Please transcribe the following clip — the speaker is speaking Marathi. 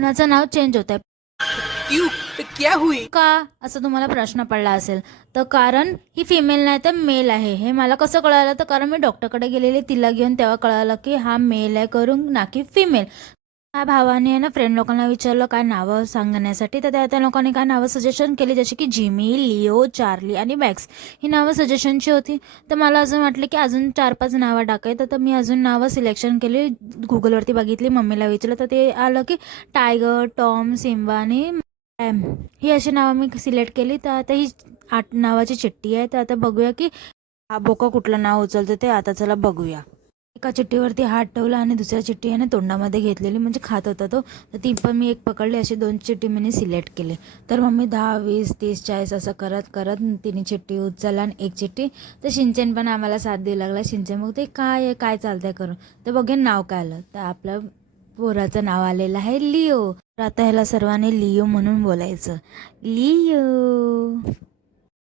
कुणाचं नाव चेंज होत आहे क्यों? क्या हुई? का असं तुम्हाला प्रश्न पडला असेल तर कारण ही फिमेल नाही तर मेल आहे. हे मला कसं कळालं तर कारण मी डॉक्टरकडे गेलेले तिला घेऊन, तेव्हा कळालं की हा मेल आहे करून ना की फिमेल. माझ्या भावाने ना फ्रेंड लोकांना विचारलं काय नावं सांगण्यासाठी, तर त्या लोकांनी काय नावं सजेशन केली जशी की जिमी, लिओ, चार्ली आणि मॅक्स ही नावं सजेशनची होती. तर मला अजून वाटलं की अजून 4-5 नावं टाकायचं, तर मी अजून नावं सिलेक्शन केली. गुगलवरती बघितली, मम्मीला विचारलं तर ते आलं की टायगर, टॉम, सिम्बा आणि एम ही अशी नावं मी सिलेक्ट केली. तर आता ही 8 नावाची चिठ्ठी आहे. तर आता बघूया की हा बोका कुठलं नाव उचलतं ते. आता चला बघूया. एका चिठ्ठीवरती हात ठेवला आणि दुसऱ्या चिठ्ठी याने तोंडामध्ये घेतलेली, म्हणजे खात होता तो. तर ती पण मी एक पकडली. अशी 2 चिठ्ठी मी सिलेक्ट केली. तर मम्मी 10, 20, 30, 40 असं करत करत तिने चिठ्ठी उचलला आणि एक चिठ्ठी. तर शिंचन पण आम्हाला साथ देऊ लागला. शिंचन मग ते काय आहे काय चालतंय करून. तर बघेन नाव काय आलं. तर आपलं पोराचं नाव आलेलं आहे लिओ. तर आता ह्याला सर्वांनी लिओ म्हणून बोलायचं. लिओ.